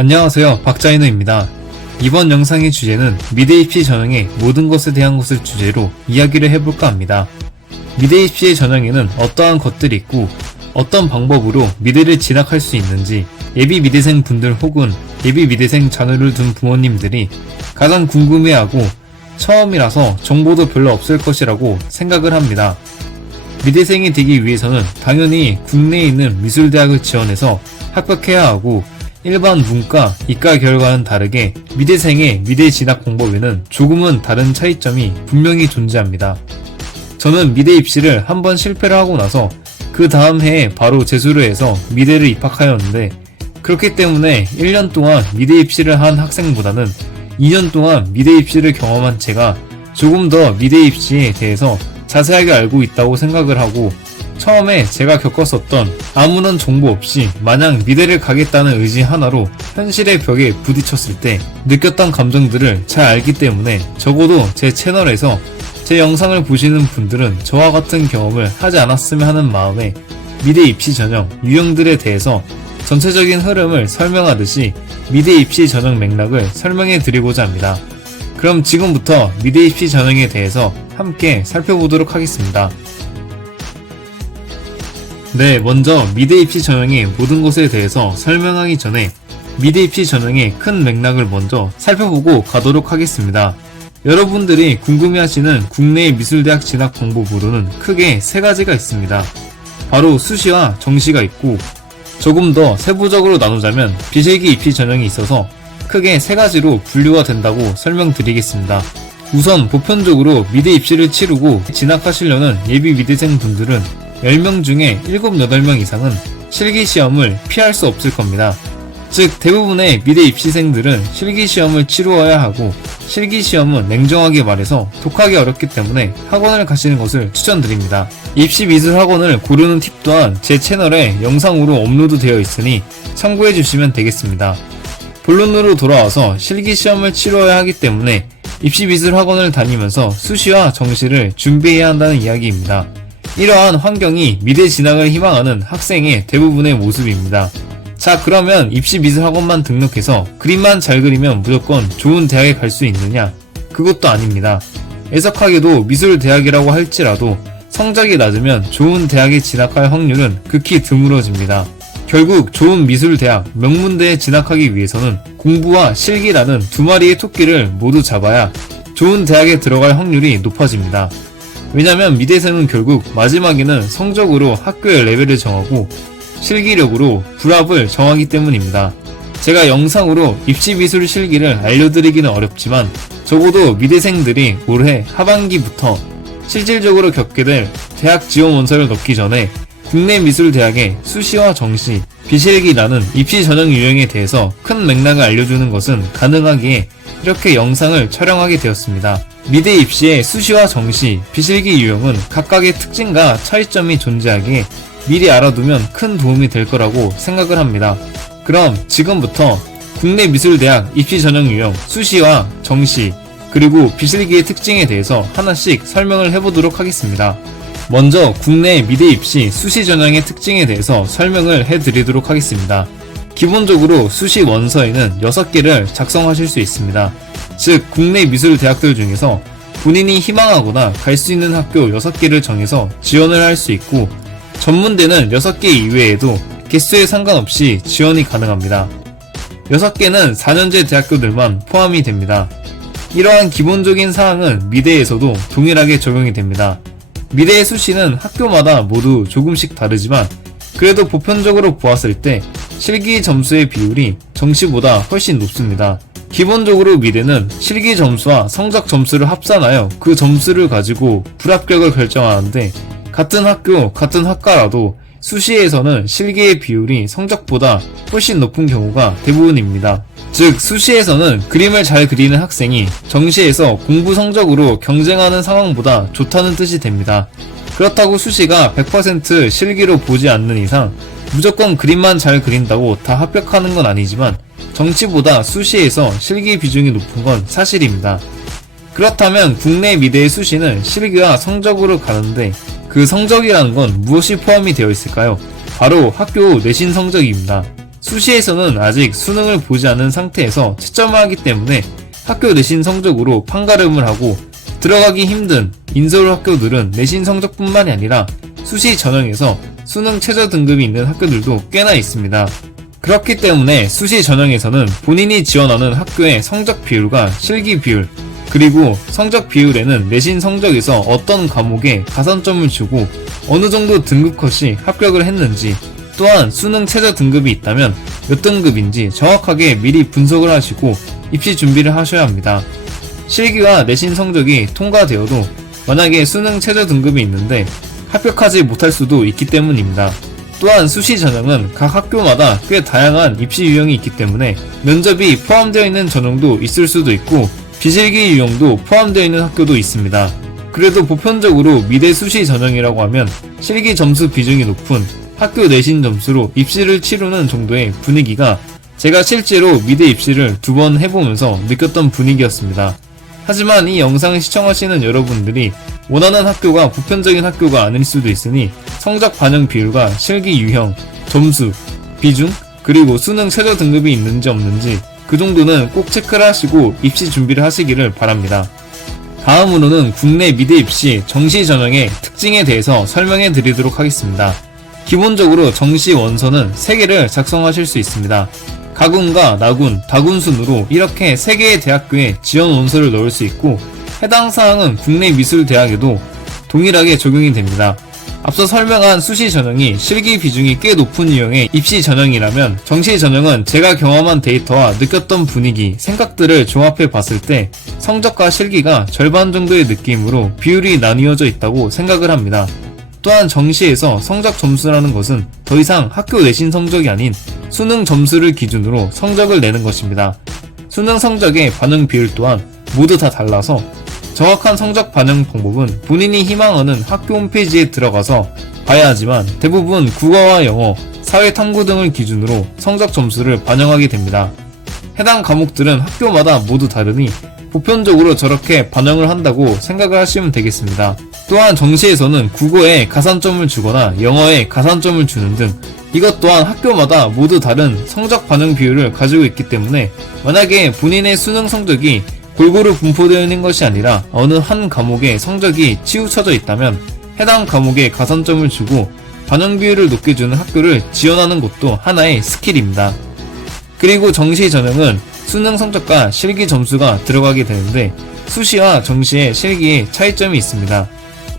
안녕하세요, 박자인우입니다. 이번 영상의 주제는 미대 입시 전형의 모든 것에 대한 것을 주제로 이야기를 해볼까 합니다. 미대 입시의 전형에는 어떠한 것들이 있고 어떤 방법으로 미대를 진학할 수 있는지 예비 미대생 분들 혹은 예비 미대생 자녀를 둔 부모님들이 가장 궁금해하고 처음이라서 정보도 별로 없을 것이라고 생각을 합니다. 미대생이 되기 위해서는 당연히 국내에 있는 미술대학을 지원해서 합격해야 하고 일반 문과, 이과 결과는 다르게 미대생의 미대 진학 방법에는 조금은 다른 차이점이 분명히 존재합니다. 저는 미대 입시를 한번 실패를 하고 나서 그 다음 해에 바로 재수를 해서 미대를 입학하였는데 그렇기 때문에 1년 동안 미대 입시를 한 학생보다는 2년 동안 미대 입시를 경험한 제가 조금 더 미대 입시에 대해서 자세하게 알고 있다고 생각을 하고 처음에 제가 겪었었던 아무런 정보 없이 마냥 미대를 가겠다는 의지 하나로 현실의 벽에 부딪혔을 때 느꼈던 감정들을 잘 알기 때문에 적어도 제 채널에서 제 영상을 보시는 분들은 저와 같은 경험을 하지 않았으면 하는 마음에 미대 입시 전형 유형들에 대해서 전체적인 흐름을 설명하듯이 미대 입시 전형 맥락을 설명해 드리고자 합니다. 그럼 지금부터 미대 입시 전형에 대해서 함께 살펴보도록 하겠습니다. 네, 먼저 미대 입시 전형의 모든 것에 대해서 설명하기 전에 미대 입시 전형의 큰 맥락을 먼저 살펴보고 가도록 하겠습니다. 여러분들이 궁금해하시는 국내의 미술대학 진학 방법으로는 크게 세 가지가 있습니다. 바로 수시와 정시가 있고 조금 더 세부적으로 나누자면 비실기 입시 전형이 있어서 크게 세 가지로 분류가 된다고 설명드리겠습니다. 우선 보편적으로 미대 입시를 치르고 진학하시려는 예비 미대생 분들은 10명 중에 7, 8명 이상은 실기시험을 피할 수 없을 겁니다. 즉 대부분의 미대 입시생들은 실기시험을 치루어야 하고 실기시험은 냉정하게 말해서 독하기 어렵기 때문에 학원을 가시는 것을 추천드립니다. 입시미술학원을 고르는 팁 또한 제 채널에 영상으로 업로드 되어 있으니 참고해 주시면 되겠습니다. 본론으로 돌아와서 실기시험을 치루어야 하기 때문에 입시미술학원을 다니면서 수시와 정시를 준비해야 한다는 이야기입니다. 이러한 환경이 미대 진학을 희망하는 학생의 대부분의 모습입니다. 자, 그러면 입시미술학원만 등록해서 그림만 잘 그리면 무조건 좋은 대학에 갈 수 있느냐? 그것도 아닙니다. 애석하게도 미술대학이라고 할지라도 성적이 낮으면 좋은 대학에 진학할 확률은 극히 드물어집니다. 결국 좋은 미술대학, 명문대에 진학하기 위해서는 공부와 실기라는 두 마리의 토끼를 모두 잡아야 좋은 대학에 들어갈 확률이 높아집니다. 왜냐면 미대생은 결국 마지막에는 성적으로 학교의 레벨을 정하고 실기력으로 불합을 정하기 때문입니다. 제가 영상으로 입시미술 실기를 알려드리기는 어렵지만 적어도 미대생들이 올해 하반기부터 실질적으로 겪게 될 대학 지원 원서를 넣기 전에 국내 미술대학의 수시와 정시, 비실기라는 입시 전형 유형에 대해서 큰 맥락을 알려주는 것은 가능하기에 이렇게 영상을 촬영하게 되었습니다. 미대 입시의 수시와 정시, 비실기 유형은 각각의 특징과 차이점이 존재하기에 미리 알아두면 큰 도움이 될 거라고 생각을 합니다. 그럼 지금부터 국내 미술대학 입시 전형 유형 수시와 정시 그리고 비실기의 특징에 대해서 하나씩 설명을 해보도록 하겠습니다. 먼저 국내 미대 입시 수시 전형의 특징에 대해서 설명을 해드리도록 하겠습니다. 기본적으로 수시 원서에는 6개를 작성하실 수 있습니다. 즉 국내 미술대학들 중에서 본인이 희망하거나 갈 수 있는 학교 6개를 정해서 지원을 할 수 있고 전문대는 6개 이외에도 개수에 상관없이 지원이 가능합니다. 6개는 4년제 대학교들만 포함이 됩니다. 이러한 기본적인 사항은 미대에서도 동일하게 적용이 됩니다. 미대의 수시는 학교마다 모두 조금씩 다르지만 그래도 보편적으로 보았을 때 실기 점수의 비율이 정시보다 훨씬 높습니다. 기본적으로 미대는 실기 점수와 성적 점수를 합산하여 그 점수를 가지고 불합격을 결정하는데 같은 학교, 같은 학과라도 수시에서는 실기의 비율이 성적보다 훨씬 높은 경우가 대부분입니다. 즉 수시에서는 그림을 잘 그리는 학생이 정시에서 공부 성적으로 경쟁하는 상황보다 좋다는 뜻이 됩니다. 그렇다고 수시가 100% 실기로 보지 않는 이상 무조건 그림만 잘 그린다고 다 합격하는 건 아니지만 정시보다 수시에서 실기 비중이 높은 건 사실입니다. 그렇다면 국내 미대의 수시는 실기와 성적으로 가는데 그 성적이라는 건 무엇이 포함이 되어 있을까요? 바로 학교 내신 성적입니다. 수시에서는 아직 수능을 보지 않은 상태에서 채점을 하기 때문에 학교 내신 성적으로 판가름을 하고 들어가기 힘든 인서울 학교들은 내신 성적뿐만이 아니라 수시 전형에서 수능 최저 등급이 있는 학교들도 꽤나 있습니다. 그렇기 때문에 수시 전형에서는 본인이 지원하는 학교의 성적 비율과 실기 비율, 그리고 성적 비율에는 내신 성적에서 어떤 과목에 가산점을 주고 어느 정도 등급 컷이 합격을 했는지, 또한 수능 최저 등급이 있다면 몇 등급인지 정확하게 미리 분석을 하시고 입시 준비를 하셔야 합니다. 실기와 내신 성적이 통과되어도 만약에 수능 최저 등급이 있는데 합격하지 못할 수도 있기 때문입니다. 또한 수시 전형은 각 학교마다 꽤 다양한 입시 유형이 있기 때문에 면접이 포함되어 있는 전형도 있을 수도 있고 비실기 유형도 포함되어 있는 학교도 있습니다. 그래도 보편적으로 미대 수시 전형이라고 하면 실기 점수 비중이 높은 학교 내신 점수로 입시를 치르는 정도의 분위기가 제가 실제로 미대 입시를 2번 해보면서 느꼈던 분위기였습니다. 하지만 이 영상을 시청하시는 여러분들이 원하는 학교가 보편적인 학교가 아닐 수도 있으니 성적 반영 비율과 실기 유형, 점수, 비중, 그리고 수능 최저 등급이 있는지 없는지 그 정도는 꼭 체크를 하시고 입시 준비를 하시기를 바랍니다. 다음으로는 국내 미대 입시 정시 전형의 특징에 대해서 설명해 드리도록 하겠습니다. 기본적으로 정시 원서는 3개를 작성하실 수 있습니다. 가군과 나군, 다군 순으로 이렇게 3개의 대학교에 지원 원서를 넣을 수 있고 해당 사항은 국내 미술대학에도 동일하게 적용이 됩니다. 앞서 설명한 수시 전형이 실기 비중이 꽤 높은 유형의 입시 전형이라면 정시 전형은 제가 경험한 데이터와 느꼈던 분위기, 생각들을 종합해 봤을 때 성적과 실기가 절반 정도의 느낌으로 비율이 나뉘어져 있다고 생각을 합니다. 또한 정시에서 성적 점수라는 것은 더 이상 학교 내신 성적이 아닌 수능 점수를 기준으로 성적을 내는 것입니다. 수능 성적의 반영 비율 또한 모두 다 달라서 정확한 성적 반영 방법은 본인이 희망하는 학교 홈페이지에 들어가서 봐야 하지만 대부분 국어와 영어, 사회 탐구 등을 기준으로 성적 점수를 반영하게 됩니다. 해당 과목들은 학교마다 모두 다르니 보편적으로 저렇게 반영을 한다고 생각을 하시면 되겠습니다. 또한 정시에서는 국어에 가산점을 주거나 영어에 가산점을 주는 등 이것 또한 학교마다 모두 다른 성적 반영 비율을 가지고 있기 때문에 만약에 본인의 수능 성적이 골고루 분포되어 있는 것이 아니라 어느 한 과목의 성적이 치우쳐져 있다면 해당 과목에 가산점을 주고 반영 비율을 높게 주는 학교를 지원하는 것도 하나의 스킬입니다. 그리고 정시 전형은 수능 성적과 실기 점수가 들어가게 되는데 수시와 정시의 실기에 차이점이 있습니다.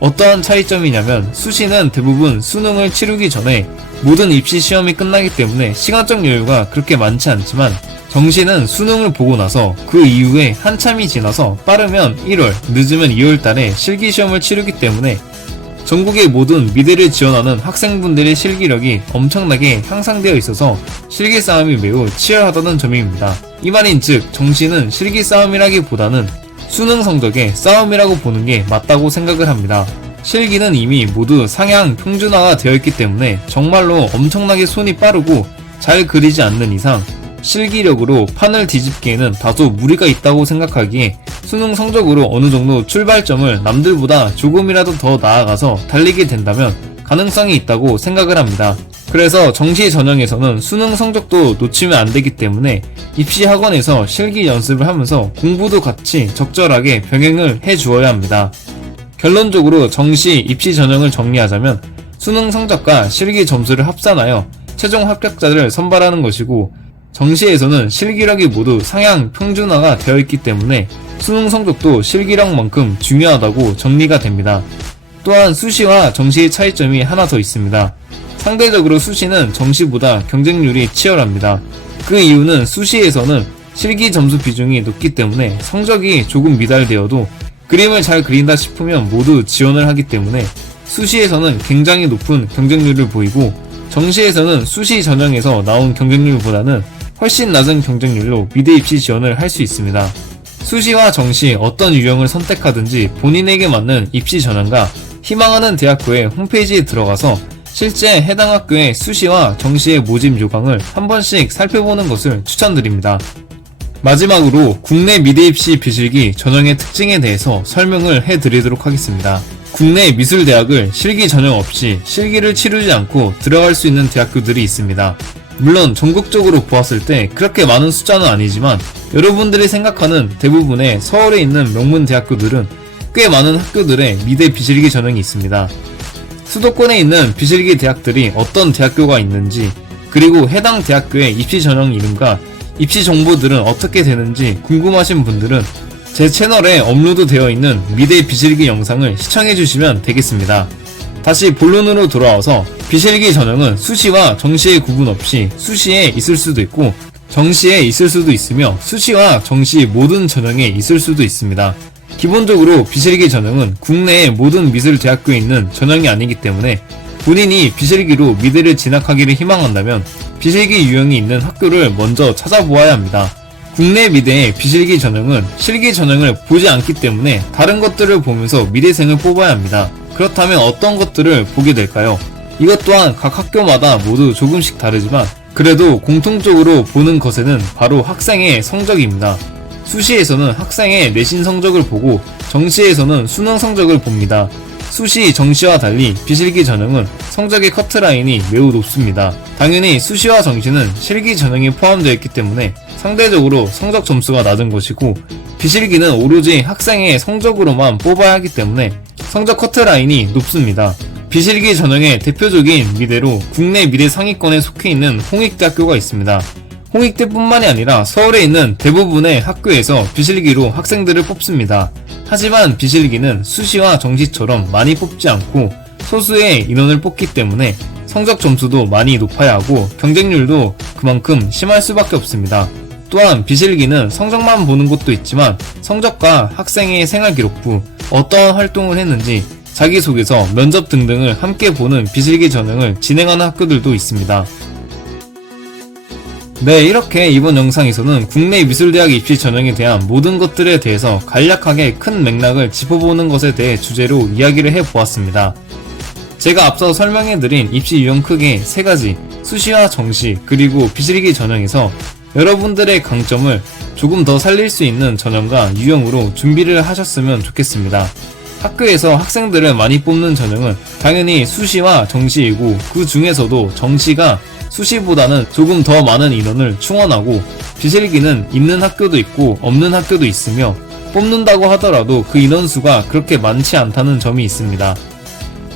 어떠한 차이점이냐면 수시는 대부분 수능을 치르기 전에 모든 입시 시험이 끝나기 때문에 시간적 여유가 그렇게 많지 않지만 정시는 수능을 보고 나서 그 이후에 한참이 지나서 빠르면 1월, 늦으면 2월 달에 실기 시험을 치르기 때문에 전국의 모든 미대를 지원하는 학생분들의 실기력이 엄청나게 향상되어 있어서 실기 싸움이 매우 치열하다는 점입니다. 이 말인즉 정시는 실기 싸움이라기보다는 수능 성적의 싸움이라고 보는 게 맞다고 생각을 합니다. 실기는 이미 모두 상향 평준화가 되어 있기 때문에 정말로 엄청나게 손이 빠르고 잘 그리지 않는 이상 실기력으로 판을 뒤집기에는 다소 무리가 있다고 생각하기에 수능 성적으로 어느 정도 출발점을 남들보다 조금이라도 더 나아가서 달리게 된다면 가능성이 있다고 생각을 합니다. 그래서 정시 전형에서는 수능 성적도 놓치면 안 되기 때문에 입시 학원에서 실기 연습을 하면서 공부도 같이 적절하게 병행을 해 주어야 합니다. 결론적으로 정시 입시 전형을 정리하자면 수능 성적과 실기 점수를 합산하여 최종 합격자를 선발하는 것이고 정시에서는 실기력이 모두 상향 평준화가 되어 있기 때문에 수능 성적도 실기력만큼 중요하다고 정리가 됩니다. 또한 수시와 정시의 차이점이 하나 더 있습니다. 상대적으로 수시는 정시보다 경쟁률이 치열합니다. 그 이유는 수시에서는 실기 점수 비중이 높기 때문에 성적이 조금 미달되어도 그림을 잘 그린다 싶으면 모두 지원을 하기 때문에 수시에서는 굉장히 높은 경쟁률을 보이고 정시에서는 수시 전형에서 나온 경쟁률보다는 훨씬 낮은 경쟁률로 미대 입시 지원을 할 수 있습니다. 수시와 정시 어떤 유형을 선택하든지 본인에게 맞는 입시 전형과 희망하는 대학교의 홈페이지에 들어가서 실제 해당 학교의 수시와 정시의 모집 요강을 한 번씩 살펴보는 것을 추천드립니다. 마지막으로 국내 미대 입시 비실기 전형의 특징에 대해서 설명을 해드리도록 하겠습니다. 국내 미술대학을 실기 전형 없이 실기를 치르지 않고 들어갈 수 있는 대학교들이 있습니다. 물론 전국적으로 보았을 때 그렇게 많은 숫자는 아니지만 여러분들이 생각하는 대부분의 서울에 있는 명문 대학교들은 꽤 많은 학교들의 미대 비실기 전형이 있습니다. 수도권에 있는 비실기 대학들이 어떤 대학교가 있는지, 그리고 해당 대학교의 입시 전형 이름과 입시 정보들은 어떻게 되는지 궁금하신 분들은 제 채널에 업로드 되어 있는 미대 비실기 영상을 시청해 주시면 되겠습니다. 다시 본론으로 돌아와서 비실기 전형은 수시와 정시의 구분 없이 수시에 있을 수도 있고 정시에 있을 수도 있으며 수시와 정시 모든 전형에 있을 수도 있습니다. 기본적으로 비실기 전형은 국내의 모든 미술대학교에 있는 전형이 아니기 때문에 본인이 비실기로 미대를 진학하기를 희망한다면 비실기 유형이 있는 학교를 먼저 찾아보아야 합니다. 국내 미대의 비실기 전형은 실기 전형을 보지 않기 때문에 다른 것들을 보면서 미대생을 뽑아야 합니다. 그렇다면 어떤 것들을 보게 될까요? 이것 또한 각 학교마다 모두 조금씩 다르지만 그래도 공통적으로 보는 것에는 바로 학생의 성적입니다. 수시에서는 학생의 내신 성적을 보고 정시에서는 수능 성적을 봅니다. 수시, 정시와 달리 비실기 전형은 성적의 커트라인이 매우 높습니다. 당연히 수시와 정시는 실기 전형이 포함되어 있기 때문에 상대적으로 성적 점수가 낮은 것이고 비실기는 오로지 학생의 성적으로만 뽑아야 하기 때문에 성적 커트라인이 높습니다. 비실기 전형의 대표적인 미대로 국내 미대 상위권에 속해 있는 홍익대학교가 있습니다. 홍익대뿐만이 아니라 서울에 있는 대부분의 학교에서 비실기로 학생들을 뽑습니다. 하지만 비실기는 수시와 정시처럼 많이 뽑지 않고 소수의 인원을 뽑기 때문에 성적 점수도 많이 높아야 하고 경쟁률도 그만큼 심할 수밖에 없습니다. 또한 비실기는 성적만 보는 곳도 있지만 성적과 학생의 생활기록부, 어떠한 활동을 했는지, 자기소개서, 면접 등등을 함께 보는 비실기 전형을 진행하는 학교들도 있습니다. 네, 이렇게 이번 영상에서는 국내 미술대학 입시 전형에 대한 모든 것들에 대해서 간략하게 큰 맥락을 짚어보는 것에 대해 주제로 이야기를 해보았습니다. 제가 앞서 설명해드린 입시 유형 크게 3가지, 수시와 정시, 그리고 비실기 전형에서 여러분들의 강점을 조금 더 살릴 수 있는 전형과 유형으로 준비를 하셨으면 좋겠습니다. 학교에서 학생들을 많이 뽑는 전형은 당연히 수시와 정시이고 그 중에서도 정시가 수시보다는 조금 더 많은 인원을 충원하고 비실기는 있는 학교도 있고 없는 학교도 있으며 뽑는다고 하더라도 그 인원수가 그렇게 많지 않다는 점이 있습니다.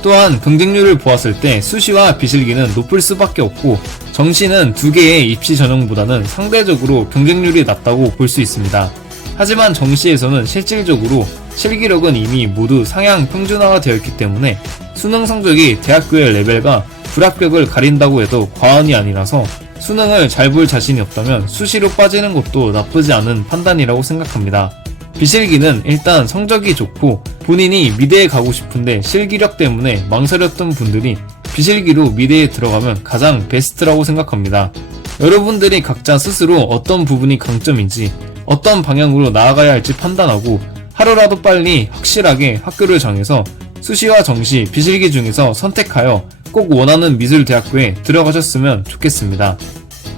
또한 경쟁률을 보았을 때 수시와 비실기는 높을 수밖에 없고 정시는 2개의 입시 전형보다는 상대적으로 경쟁률이 낮다고 볼 수 있습니다. 하지만 정시에서는 실질적으로 실기력은 이미 모두 상향 평준화가 되어 있기 때문에 수능 성적이 대학교의 레벨과 불합격을 가린다고 해도 과언이 아니라서 수능을 잘 볼 자신이 없다면 수시로 빠지는 것도 나쁘지 않은 판단이라고 생각합니다. 비실기는 일단 성적이 좋고 본인이 미대에 가고 싶은데 실기력 때문에 망설였던 분들이 비실기로 미대에 들어가면 가장 베스트라고 생각합니다. 여러분들이 각자 스스로 어떤 부분이 강점인지 어떤 방향으로 나아가야 할지 판단하고 하루라도 빨리 확실하게 학교를 정해서 수시와 정시, 비실기 중에서 선택하여 꼭 원하는 미술대학교에 들어가셨으면 좋겠습니다.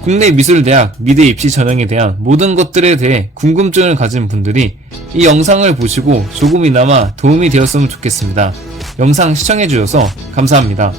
국내 미술대학 미대 입시 전형에 대한 모든 것들에 대해 궁금증을 가진 분들이 이 영상을 보시고 조금이나마 도움이 되었으면 좋겠습니다. 영상 시청해주셔서 감사합니다.